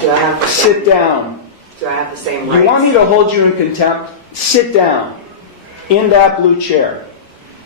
Do I have Sit down. Do I have the same rights? You want me to hold you in contempt? Sit down. In that blue chair.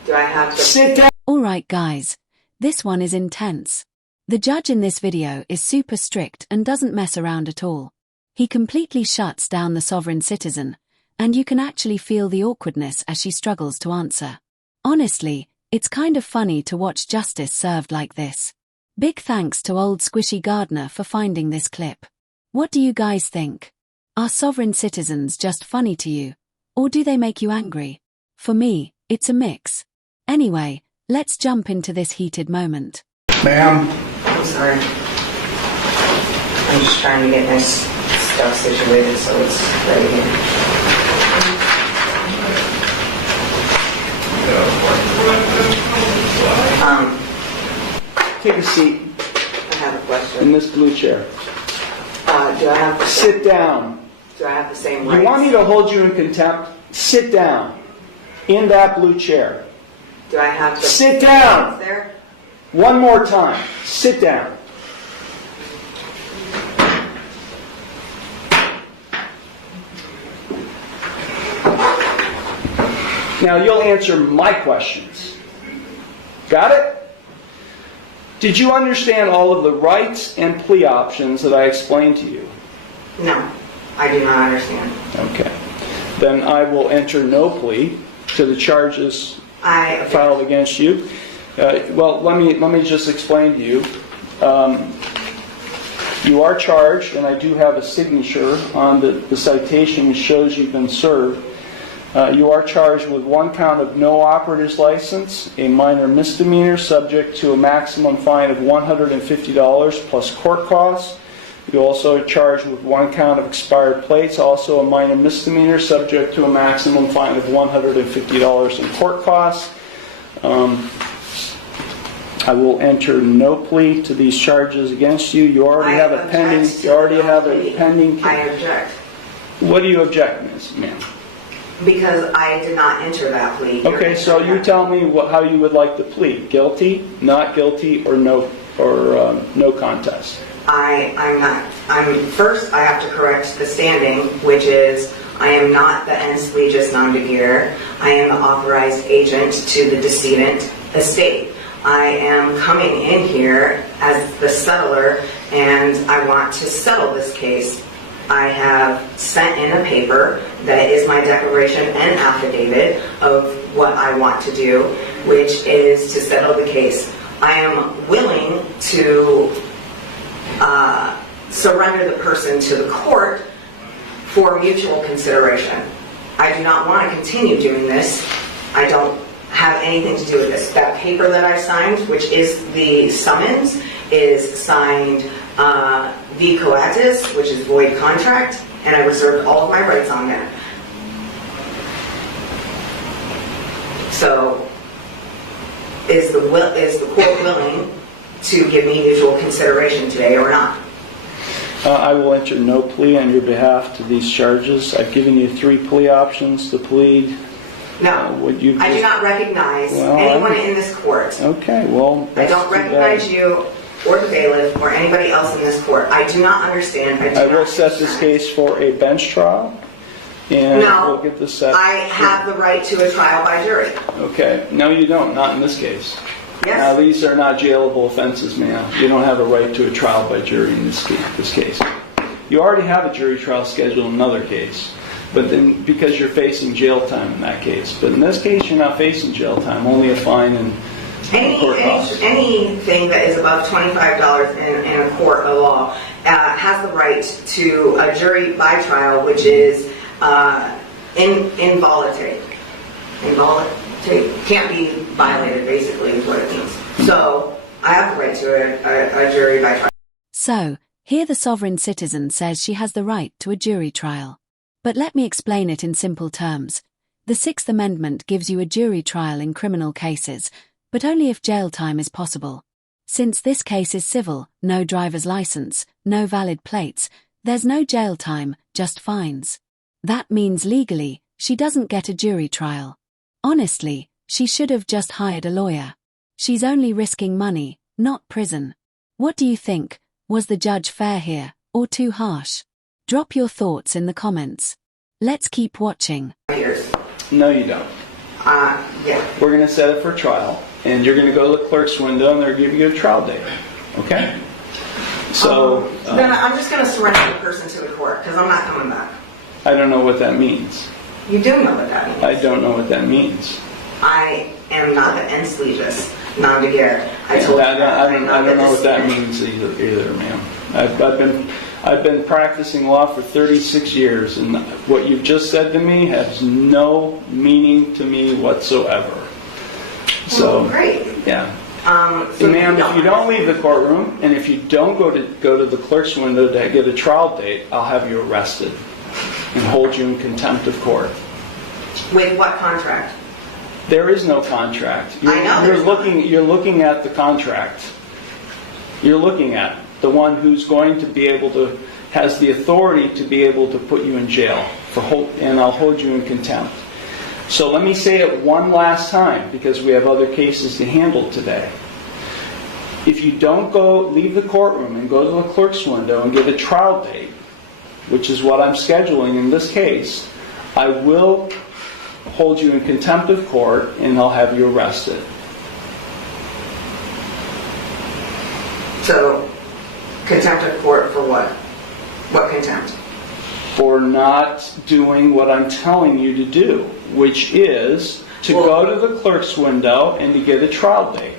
Do I have to sit down? Alright guys, this one is intense. The judge in this video is super strict and doesn't mess around at all. He completely shuts down the sovereign citizen, and you can actually feel the awkwardness as she struggles to answer. Honestly, it's kind of funny to watch justice served like this. Big thanks to old Squishy Gardner for finding this clip. What do you guys think? Are sovereign citizens just funny to you? Or do they make you angry? For me, it's a mix. Anyway, let's jump into this heated moment. Ma'am. I'm sorry. I'm just trying to get my stuff situated so it's ready here. Take a seat I have a in question. this blue chair. Do I have Sit down. Do I have the same rights? You want me to hold you in contempt? Sit down. In that blue chair. Do I have to Sit down. there? One more time. Sit down. Now you'll answer my questions. Got it? Did you understand all of the rights and plea options that I explained to you? No, I do not understand. Okay. Then I will enter no plea to the charges filed against you. Well, let me just explain to you. You are charged, and I do have a signature on the citation which shows you've been served. You are charged with one count of no operator's license, a minor misdemeanor subject to a maximum fine of $150 plus court costs. You also are charged with one count of expired plates, also a minor misdemeanor subject to a maximum fine of $150 in court costs. I will enter no plea to these charges against you. You already have a pending. You already have a pending. I object. What do you object, ma'am? Because I did not enter that plea. Okay, so you tell me how you would like to plead: guilty, not guilty, or no contest. First, I have to correct the standing, which is I am not the ens legis non degear. I am the authorized agent to the decedent estate. I am coming in here as the settler, and I want to settle this case. I have sent in a paper that is my declaration and affidavit of what I want to do, which is to settle the case. I am willing to surrender the person to the court for mutual consideration. I do not want to continue doing this. I don't have anything to do with this. That paper that I signed, which is the summons, is signed v coatis, which is void contract, and I reserved all of my rights on there. So, is the court willing to give me mutual consideration today or not? I will enter no plea on your behalf to these charges. I've given you 3 plea options to plead. No, I do not recognize anyone in this court. Okay, well, I don't recognize you or the bailiff or anybody else in this court. I do not understand. I will set this case for a bench trial, and we'll get this set. I have the right to a trial by jury. Okay, no you don't, not in this case. Yes. Now these are not jailable offenses, ma'am. You don't have a right to a trial by jury in this case. You already have a jury trial scheduled in another case, but then because you're facing jail time in that case. But in this case, you're not facing jail time, only a fine and court costs. Anything that is above $25 in a court of law has the right to a jury by trial, which is involuntary. Involuntary can't be violated, basically, is what it means. So I have the right to a jury by trial. So, here the sovereign citizen says she has the right to a jury trial. But let me explain it in simple terms. The Sixth Amendment gives you a jury trial in criminal cases, but only if jail time is possible. Since this case is civil, no driver's license, no valid plates, there's no jail time, just fines. That means legally, she doesn't get a jury trial. Honestly, she should have just hired a lawyer. She's only risking money, not prison. What do you think? Was the judge fair here, or too harsh? Drop your thoughts in the comments. Let's keep watching. Years. No, you don't. Yeah. We're going to set it for trial, and you're going to go to the clerk's window, and they're going to give you a trial date. Okay? So, Then I'm just going to surrender the person to the court because I'm not coming back. I don't know what that means. You do know what that means. I don't know what that means. I am not the enslegious nom de guerre. I told you I don't know what that decedent. means either, ma'am. I've been practicing law for 36 years, and what you've just said to me has no meaning to me whatsoever. So, Great. yeah. So Ma'am, if you don't leave the courtroom, and if you don't go to the clerk's window to get a trial date, I'll have you arrested and hold you in contempt of court. With what contract? There is no contract. I know You're looking at the contract. You're looking at the one who's going to be able to, has the authority to be able to put you in jail and I'll hold you in contempt. So let me say it one last time, because we have other cases to handle today. If you don't leave the courtroom and go to the clerk's window and get a trial date, which is what I'm scheduling in this case, I will hold you in contempt of court and I'll have you arrested. So, contempt of court for what? What contempt? For not doing what I'm telling you to do, which is to go to the clerk's window and to get a trial date.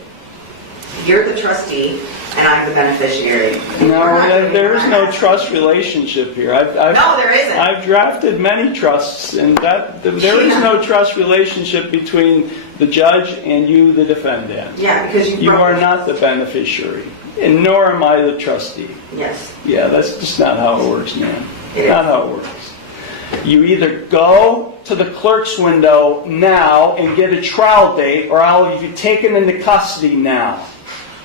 You're the trustee and I'm the beneficiary. No, there is no trust relationship here. No, there isn't. I've drafted many trusts, and there is no trust relationship between the judge and you, the defendant. Yeah, because you are not the beneficiary, and nor am I the trustee. Yes. Yeah, that's just not how it works, man. It Not is. how it works. You either go to the clerk's window now and get a trial date, or I'll have you taken into custody now.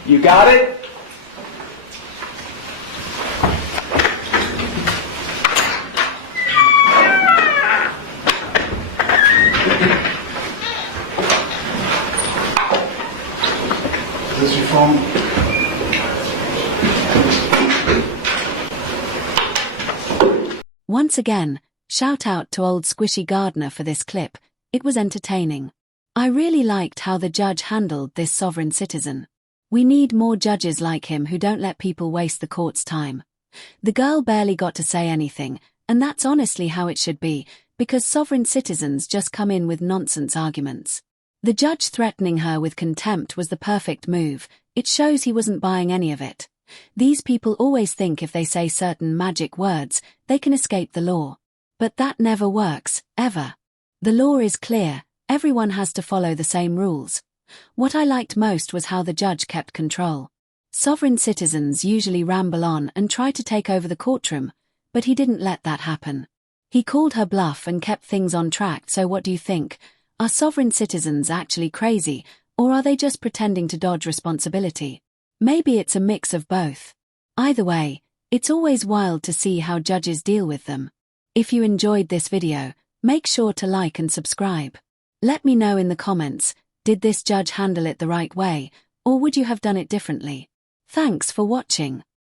You got it? Is this your phone? Once again, shout out to old Squishy Gardner for this clip. It was entertaining. I really liked how the judge handled this sovereign citizen. We need more judges like him who don't let people waste the court's time. The girl barely got to say anything, and that's honestly how it should be, because sovereign citizens just come in with nonsense arguments. The judge threatening her with contempt was the perfect move. It shows he wasn't buying any of it. These people always think if they say certain magic words, they can escape the law. But that never works, ever. The law is clear, everyone has to follow the same rules. What I liked most was how the judge kept control. Sovereign citizens usually ramble on and try to take over the courtroom, but he didn't let that happen. He called her bluff and kept things on track. So what do you think? Are sovereign citizens actually crazy, or are they just pretending to dodge responsibility? Maybe it's a mix of both. Either way, it's always wild to see how judges deal with them. If you enjoyed this video, make sure to like and subscribe. Let me know in the comments, did this judge handle it the right way, or would you have done it differently? Thanks for watching.